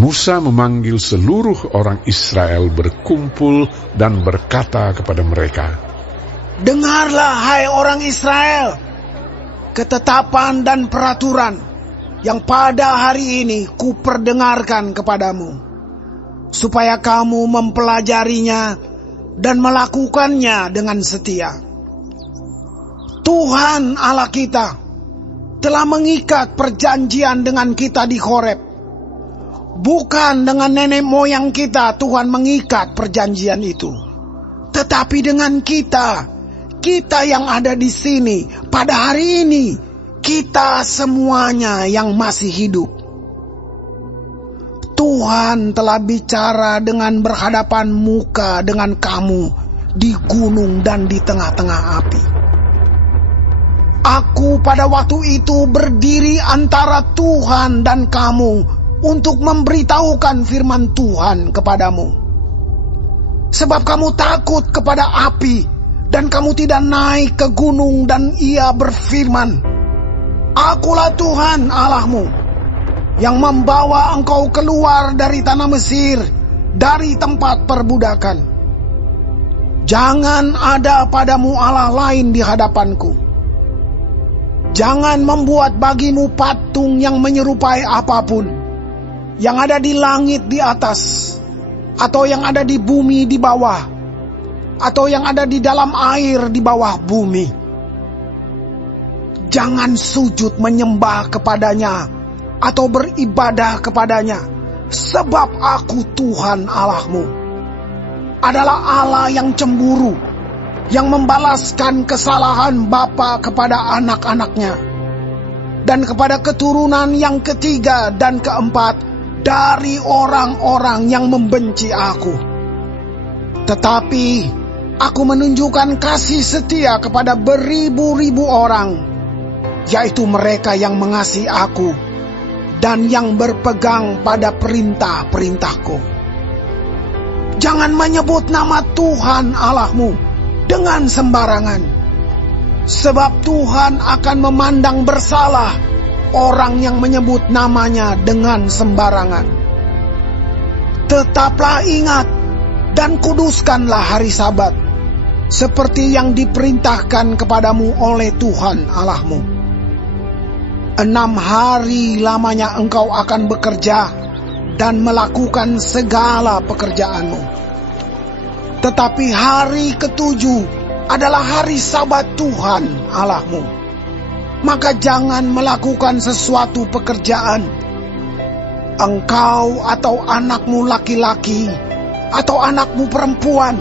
Musa memanggil seluruh orang Israel berkumpul dan berkata kepada mereka, "Dengarlah, hai orang Israel, ketetapan dan peraturan yang pada hari ini kuperdengarkan kepadamu, supaya kamu mempelajarinya dan melakukannya dengan setia. Tuhan Allah kita telah mengikat perjanjian dengan kita di Horeb. Bukan dengan nenek moyang kita Tuhan mengikat perjanjian itu, tetapi dengan kita yang ada di sini pada hari ini, kita semuanya yang masih hidup. Tuhan telah bicara dengan berhadapan muka dengan kamu di gunung dan di tengah-tengah api. Aku pada waktu itu berdiri antara Tuhan dan kamu untuk memberitahukan firman Tuhan kepadamu. Sebab kamu takut kepada api dan kamu tidak naik ke gunung, dan ia berfirman, Akulah Tuhan Allahmu yang membawa engkau keluar dari tanah Mesir, dari tempat perbudakan. Jangan ada padamu Allah lain di hadapanku. Jangan membuat bagimu patung yang menyerupai apapun, yang ada di langit di atas, atau yang ada di bumi di bawah, atau yang ada di dalam air di bawah bumi. Jangan sujud menyembah kepadanya atau beribadah kepadanya, sebab aku Tuhan Allahmu adalah Allah yang cemburu, yang membalaskan kesalahan bapa kepada anak-anaknya, dan kepada keturunan yang ketiga dan keempat dari orang-orang yang membenci aku. Tetapi aku menunjukkan kasih setia kepada beribu-ribu orang, yaitu mereka yang mengasihi aku dan yang berpegang pada perintah-perintahku. Jangan menyebut nama Tuhan Allahmu dengan sembarangan, sebab Tuhan akan memandang bersalah orang yang menyebut namanya dengan sembarangan. Tetaplah ingat dan kuduskanlah hari Sabat, seperti yang diperintahkan kepadamu oleh Tuhan Allahmu. 6 hari lamanya engkau akan bekerja dan melakukan segala pekerjaanmu. Tetapi hari ke-7 adalah hari Sabat Tuhan Allahmu. Maka jangan melakukan sesuatu pekerjaan, engkau atau anakmu laki-laki, atau anakmu perempuan,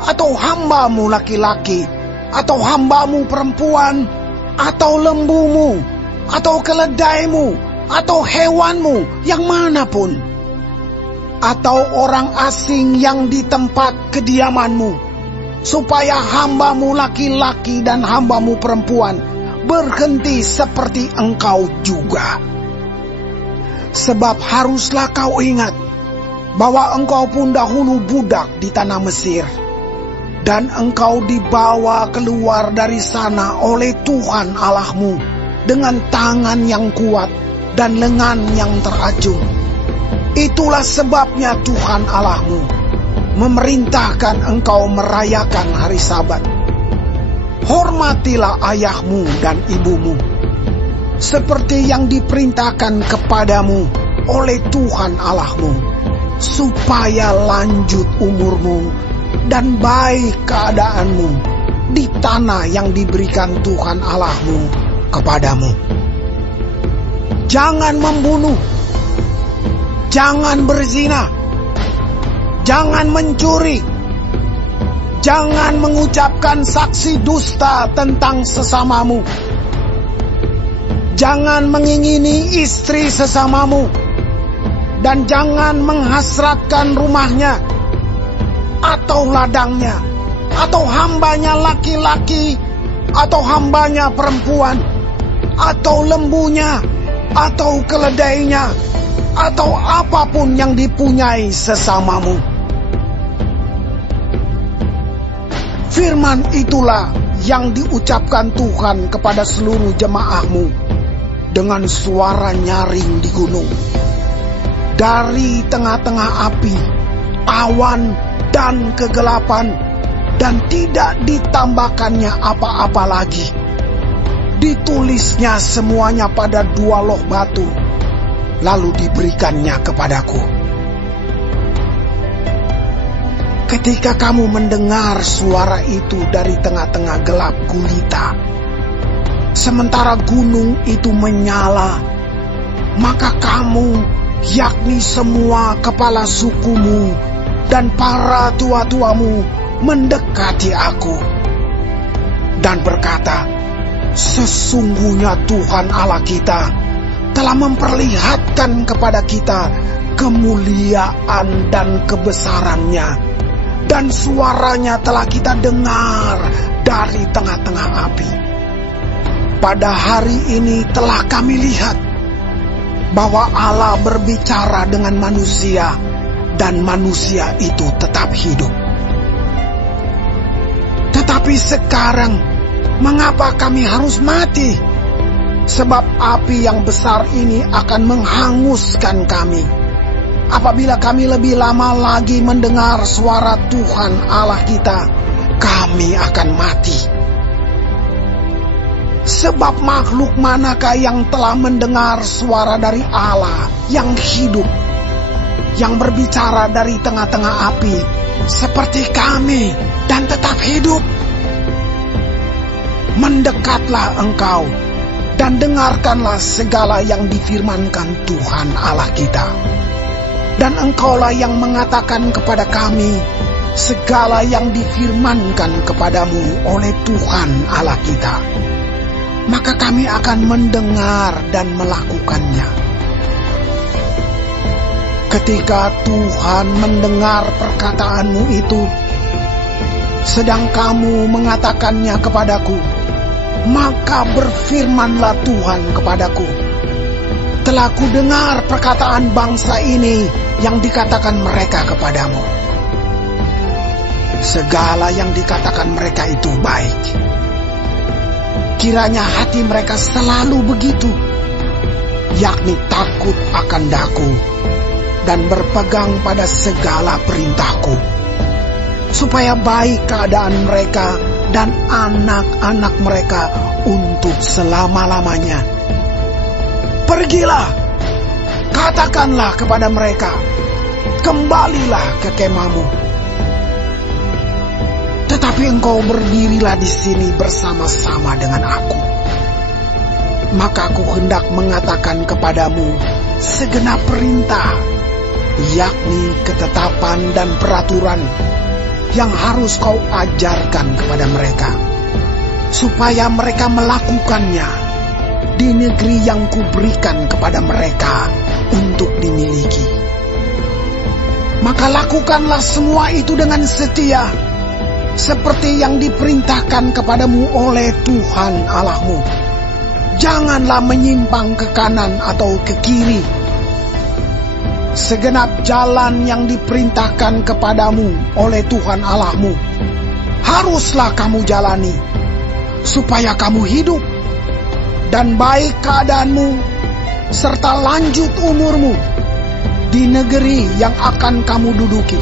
atau hambamu laki-laki, atau hambamu perempuan, atau lembumu, atau keledaimu, atau hewanmu yang manapun, atau orang asing yang di tempat kediamanmu, supaya hambamu laki-laki dan hambamu perempuan berhenti seperti engkau juga. Sebab haruslah kau ingat bahwa engkau pun dahulu budak di tanah Mesir, dan engkau dibawa keluar dari sana oleh Tuhan Allahmu dengan tangan yang kuat dan lengan yang terajung. Itulah sebabnya Tuhan Allahmu memerintahkan engkau merayakan hari Sabat. Hormatilah ayahmu dan ibumu, seperti yang diperintahkan kepadamu oleh Tuhan Allahmu, supaya lanjut umurmu dan baik keadaanmu di tanah yang diberikan Tuhan Allahmu kepadamu. Jangan membunuh, jangan berzina, jangan mencuri, jangan mengucapkan saksi dusta tentang sesamamu, jangan mengingini istri sesamamu, dan jangan menghasratkan rumahnya, atau ladangnya, atau hambanya laki-laki, atau hambanya perempuan, atau lembunya, atau keledainya, atau apapun yang dipunyai sesamamu. Firman itulah yang diucapkan Tuhan kepada seluruh jemaahmu dengan suara nyaring di gunung. dari tengah-tengah api, awan, dan kegelapan, dan tidak ditambahkannya apa-apa lagi. Ditulisnya semuanya pada 2 loh batu, lalu diberikannya kepadaku. Ketika kamu mendengar suara itu dari tengah-tengah gelap gulita, sementara gunung itu menyala, maka kamu, yakni semua kepala sukumu dan para tua-tuamu, mendekati aku dan berkata, sesungguhnya Tuhan Allah kita telah memperlihatkan kepada kita kemuliaan dan kebesarannya, dan suaranya telah kita dengar dari tengah-tengah api. Pada hari ini telah kami lihat bahwa Allah berbicara dengan manusia, dan manusia itu tetap hidup. Tetapi sekarang, mengapa kami harus mati? Sebab api yang besar ini akan menghanguskan kami. Apabila kami lebih lama lagi mendengar suara Tuhan Allah kita, kami akan mati. Sebab makhluk manakah yang telah mendengar suara dari Allah yang hidup, yang berbicara dari tengah-tengah api, seperti kami dan tetap hidup? Mendekatlah engkau dan dengarkanlah segala yang difirmankan Tuhan Allah kita. Dan engkaulah yang mengatakan kepada kami segala yang difirmankan kepadamu oleh Tuhan Allah kita. Maka kami akan mendengar dan melakukannya. Ketika Tuhan mendengar perkataanmu itu, sedang kamu mengatakannya kepadaku, maka berfirmanlah Tuhan kepadaku, telah kudengar perkataan bangsa ini yang dikatakan mereka kepadamu. Segala yang dikatakan mereka itu baik. Kiranya hati mereka selalu begitu, yakni takut akan daku dan berpegang pada segala perintahku, supaya baik keadaan mereka dan anak-anak mereka untuk selama-lamanya. Pergilah, katakanlah kepada mereka, kembalilah ke kemahmu. Tetapi engkau berdirilah di sini bersama-sama dengan aku. Maka aku hendak mengatakan kepadamu segenap perintah, yakni ketetapan dan peraturan yang harus kau ajarkan kepada mereka, supaya mereka melakukannya di negeri yang kuberikan kepada mereka untuk dimiliki. Maka lakukanlah semua itu dengan setia, seperti yang diperintahkan kepadamu oleh Tuhan Allahmu. Janganlah menyimpang ke kanan atau ke kiri. Segenap jalan yang diperintahkan kepadamu oleh Tuhan Allahmu haruslah kamu jalani, supaya kamu hidup dan baik keadaanmu serta lanjut umurmu di negeri yang akan kamu duduki.